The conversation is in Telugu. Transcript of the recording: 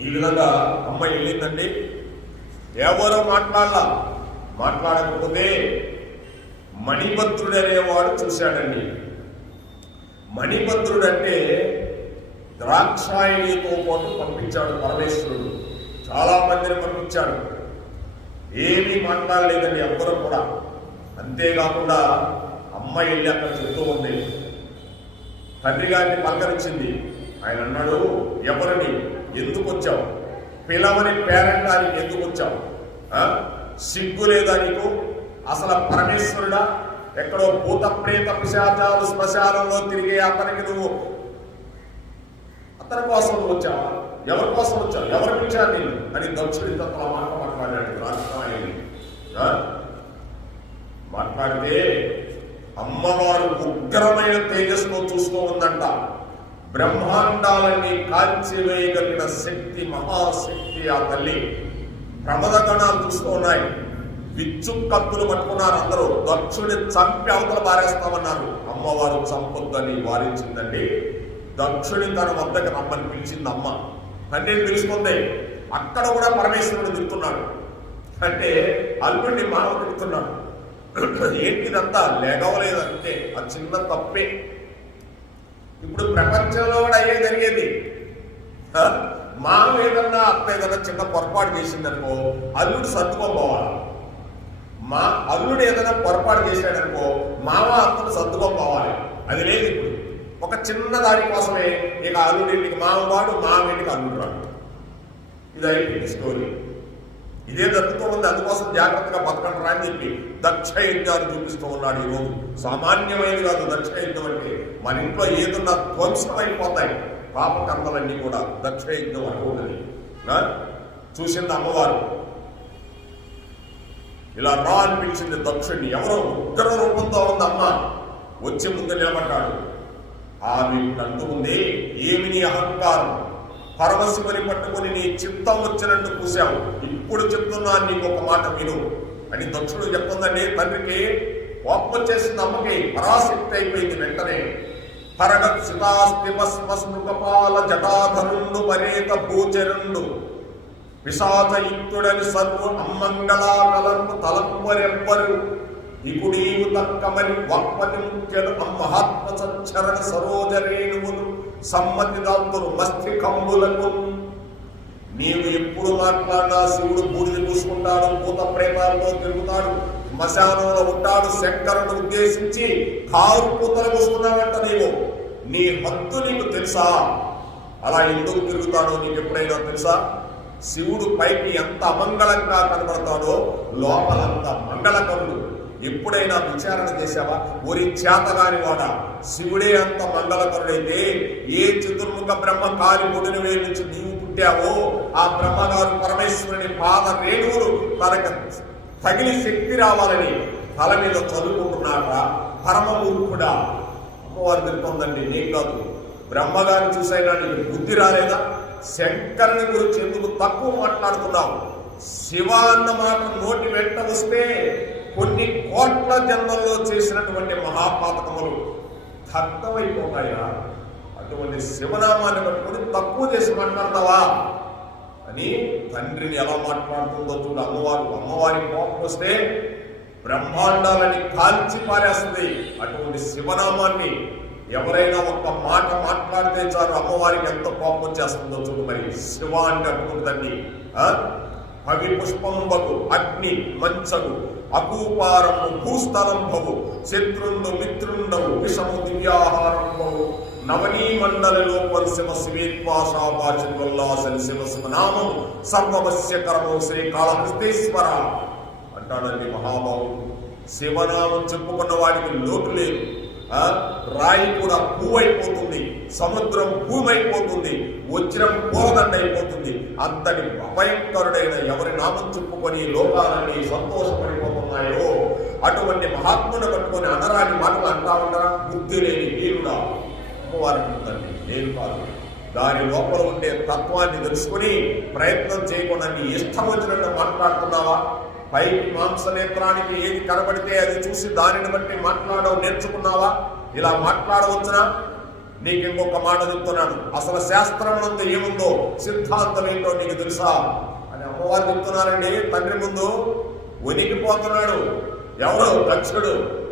ఈ విధంగా అమ్మాయి వెళ్ళిందండి. ఎవరు మాట్లాడాల? మాట్లాడకపోతే మణిభద్రుడు అనేవాడు చూశాడండి. మణిభద్రుడు అంటే ద్రాక్షాయణితో పాటు పంపించాడు పరమేశ్వరుడు. చాలా మందిని పంపించాడు. ఏమీ మాట్లాడలేదండి ఎవ్వరూ కూడా. అంతేకాకుండా అమ్మాయి వెళ్ళి అక్కడ చెప్తూ ఉంది. తండ్రి గారిని పలకరించింది. ఆయన అన్నాడు ఎవరిని? ఎందుకు వచ్చావు? పిలవని పేరెంట్ అని ఎందుకు వచ్చావు? సిగ్గు లేదా నీకు? అసలు పరమేశ్వరుడా? ఎక్కడో భూత ప్రేత పిశాచాలు శ్మశానంలో తిరిగే అతనికి నువ్వు అతని కోసం వచ్చావా? ఎవరి కోసం వచ్చావు? ఎవరి పిలిచారు నేను అని దక్షుడి తత్వ మాట మాట్లాడాడు. రాష్ట్రాయని మాట్లాడితే అమ్మవారు ఉగ్రమైన తేజస్సుతో చూస్తూ ఉందంట. బ్రహ్మాండాలన్నీ కాల్చివేయగలిగిన శక్తి మహాశక్తి ఆ తల్లి. ప్రమద గణాలు చూస్తూ ఉన్నాయి. విచ్చు కత్తులు పట్టుకున్నారు అందరూ. దక్షుడిని చంపి అవతల పారేస్తామన్నారు. అమ్మవారు చంపొద్దని వారించిందండి. దక్షుడి తన వద్దకు రమ్మని పిలిచింది అమ్మ. తండ్రిని పిలుచుకుంది అక్కడ కూడా పరమేశ్వరుడు దిగుతున్నాడు అంటే అల్లుడిని మానవ దిగుతున్నాడు ఏంటిదంతా లేగవలేదంటే ఆ చిన్న తప్పే. ఇప్పుడు ప్రపంచంలో కూడా అయ్యే జరిగేది? మా ఏదన్నా అత్త ఏదన్నా చిన్న పొరపాటు చేసిందనుకో అల్లుడు సర్దుకోపోవాలి మా అల్లుడు ఏదైనా పొరపాటు చేశాడనుకో మామ అత్తను సర్దుకోపోవాలి అది లేదు ఇప్పుడు. ఒక చిన్న దాని కోసమే ఇక అల్లుడి ఇంటికి మామవాడు మామ ఇంటికి అల్లుడు రాడు. ఇది అయిపోయింది స్టోరీ ఇదే జరుగుతూ ఉంది. అందుకోసం జాగ్రత్తగా బతకండి రా అని చెప్పి దక్ష యజ్ఞాలు చూపిస్తూ ఉన్నాడు ఈ రోజు. సామాన్యమైనది కాదు దక్ష యజ్ఞం అంటే మన ఇంట్లో ఏదన్నా ధ్వంసమైపోతాయి పాపకర్మలన్నీ పాప కూడా దక్ష యజ్ఞం అనుకుంటుంది చూసింది అమ్మవారు. ఇలా రా అనిపించింది దక్షుణ్ణి. ఎవరో ఉగ్ర రూపంతో ఉంది అమ్మ. వచ్చి ముందు నిలబడ్డాడు. ఆమె అంటుంది ఏమి నీ అహంకారం? పరమశివుని పట్టుకుని నీ చిత్తం వచ్చినట్టు కూసావు ఇప్పుడు చెప్తున్నా నీకు ఒక మాట విను. అని దక్షుడు చెప్తుందండి తండ్రికి కోపం వచ్చేసింది అమ్మకి పరాశక్తి అయిపోయింది వెంటనే. పరగత్ సితాస్తిమస్మృకపాల జటాధరుండు పరేత భూచరుండు. విషాదయుక్తుడని సర్వు అమ్మంగళాకలను తలంపరెవ్వరు ఇపుడీవు తక్కమని వక్పతి ముఖ్యలు అమ్మహాత్మ సచ్చరణ సరోజరేణువులు సమ్మతి దాంతులు మస్తికంబులకు నీవు ఎప్పుడు మాట్లాడినా శివుడు బూడిద చూసుకుంటాడు భూత ప్రేమాలతో తిరుగుతాడు శ్మశానంలో ఉంటాడు శంకరుడు ఉద్దేశించి కారు పూతలు పూసుకున్నావంట నీవు. నీ హద్దు నీకు తెలుసా? అలా ఎందుకు తిరుగుతాడో నీకు ఎప్పుడైనా తెలుసా? శివుడు పైకి ఎంత అమంగళంగా కనబడతాడో లోపలంత మంగళకరుడు. ఎప్పుడైనా విచారణ చేశావా? ఒరి చేతగాని వాడ శివుడే అంత మంగళకరుడైతే ఏ చతుర్ముఖ బ్రహ్మ కాలి పొడిని వేలు నుంచి నీవు పుట్టావో ఆ బ్రహ్మగారు పరమేశ్వరుని పాద రేణువులు తనకు తగిలి శక్తి రావాలని తల మీద చదువుకుంటున్నారా? పరమమూర్ఖుడా అమ్మవారు తెలుపొందండి నేను కాదు. బ్రహ్మగారిని చూసైనా నీకు బుద్ధి రాలేదా? శంకరుని గురించి ఎందుకు తక్కువ మాట్లాడుతున్నావు? శివ అన్న మాట నోటి వెంట వస్తే కొన్ని కోట్ల జన్మల్లో చేసినటువంటి మహాపాతకములు దగ్ధమైపోతాయా అటువంటి శివనామాన్ని పట్టుకొని తక్కువ చేసి మాట్లాడతావా? అని తండ్రిని ఎలా మాట్లాడుతుందో చూడు. అమ్మవారు అమ్మవారి కోపం వస్తే బ్రహ్మాండాలని కాల్చి పారేస్తుంది. అటువంటి శివనామాన్ని ఎవరైనా ఒక్క మాట మాట్లాడితే చాలు అమ్మవారికి ఎంత కోపం వచ్చేస్తుందో చూడు మరి. శివ అంటే అనుకుంటుందండి పవి పుష్పంబకు అగ్ని మంచగు అకూపారము భూస్థలంభవు శత్రుండు మిత్రుండవు విషము దివ్యాహారంభవు నవనీ మండలిలో శివ శివేత్వాషాపాచని వల్లాసని శివ శివనామం సర్వవశ్య కరము శ్రీ కాళహస్తేశ్వర అంటాడండి మహాబాబు శివనామం చెప్పుకున్న వాడికి లోటు లేదు. రాయి కూడా పువ్వైపోతుంది. సముద్రం భూమైపోతుంది. వజ్రం పూలదండ అయిపోతుంది అంతటి అభయంకరుడైన ఎవరి నామం చెప్పుకొని లోకాలన్నీ సంతోషపడిపోతున్నాయో అటువంటి మహాత్ముని పట్టుకొని అనరాని మాటలు అంటా ఉండరా? బుద్ధి లేని వీరుడా అమ్మవారిని ఉందండి నేను కాదు. దాని లోపల ఉండే తత్వాన్ని తెలుసుకుని ప్రయత్నం చేయకుండా నీ ఇష్టం వచ్చినట్టు మాట్లాడుతున్నావా? పైకి మాంసనేత్రానికి ఏది కనబడితే అది చూసి దానిని బట్టి మాట్లాడడం నేర్చుకున్నావా? ఇలా మాట్లాడవచ్చునా? నీకు ఇంకొక మాట చెప్తున్నాను. అసలు శాస్త్రంలో ఏముందో సిద్ధాంతం ఏంటో నీకు తెలుసా? అని అమ్మవారు చెప్తున్నారండి తండ్రి ముందు వణికిపోతున్నాడు. ఎవరు దక్షుడు.